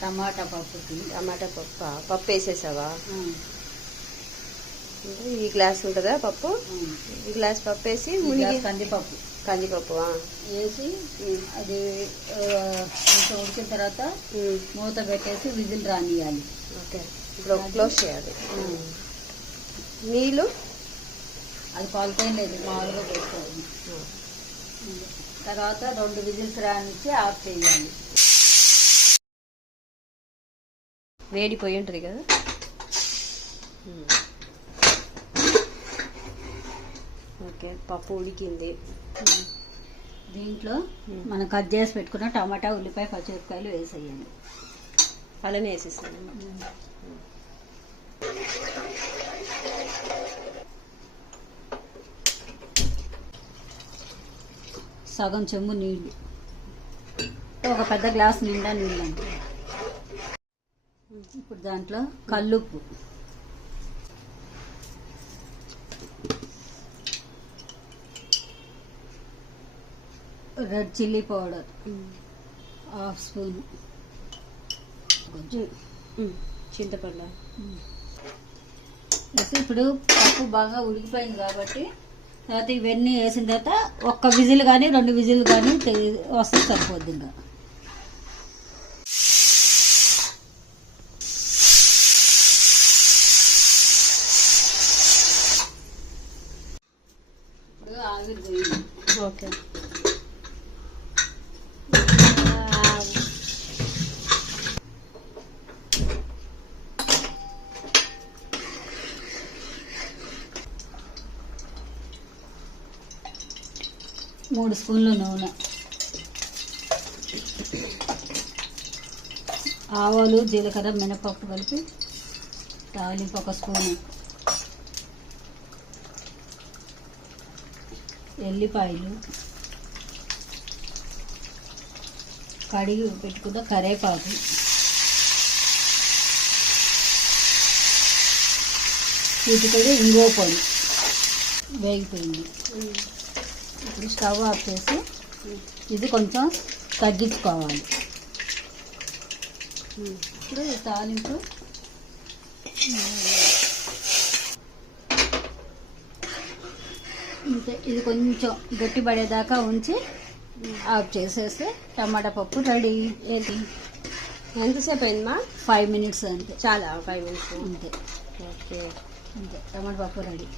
టమాటా పప్పుకి. టమాటా పప్పు వేసేసావా? ఈ గ్లాస్ ఉంటుందా పప్పు? ఈ గ్లాస్ పప్పు వేసి కందిపప్పు వేసి అది ఉడికిన తర్వాత మూత పెట్టేసి విజిల్ రానియాలి. ఓకే, ఇప్పుడు క్లోజ్ చేయాలి. నీళ్ళు అది కొలతేం లేదు, మామూలుగా పెట్టుకోవాలి. తర్వాత 2 విజిల్స్ రానిచ్చి ఆఫ్ చేయాలి. వేడి పోయి ఉంటుంది కదా. ఓకే, పప్పు ఉడికింది. దీంట్లో మనం కట్ చేసి పెట్టుకున్న టమాటా, ఉల్లిపాయ, పచ్చిమిరపకాయలు వేసేయాలి. అలానే వేసేసాను. సగం చెంబు నీళ్ళు, ఒక పెద్ద గ్లాస్ నిండా నీళ్ళు అంటే. ఇప్పుడు దాంట్లో కల్లుప్పు, రెడ్ చిల్లీ పౌడర్ 1/2 స్పూన్, కొంచెం చింతపండు వేసి ఇప్పుడు పప్పు బాగా ఉడికిపోయింది కాబట్టి తర్వాత ఇవన్నీ వేసిన తర్వాత 1 విజిల్ కానీ 2 విజిల్ కానీ వస్తే సరిపోద్ది. ఇంకా ఇప్పుడు ఆవిరి పోయింది. ఓకే, మూడు స్పూన్లు నూనె, ఆవాలు, జీలకర్ర, మినపప్పు కలిపి తాలింపు 1 స్పూను, ఎల్లిపాయలు, కడిగి పెట్టుకున్న కరివేపాకు, వీటికి ఇంగువ పొడి వేగిపోయింది. ఇప్పుడు స్టవ్ ఆఫ్ చేసి ఇది కొంచెం తగ్గించుకోవాలి. ఇప్పుడు ఈ తాలింపు ఇంతే, ఇది కొంచెం గట్టి పడేదాకా ఉంచి ఆఫ్ చేసేస్తే టమాటా పప్పు రెడీ. ఎంతసేపు అయిందమ్మా? 5 మినిట్స్ అంతే. చాలా 5 మినిట్స్ అంతే. ఓకే, అంతే, టమాటా పప్పు రెడీ.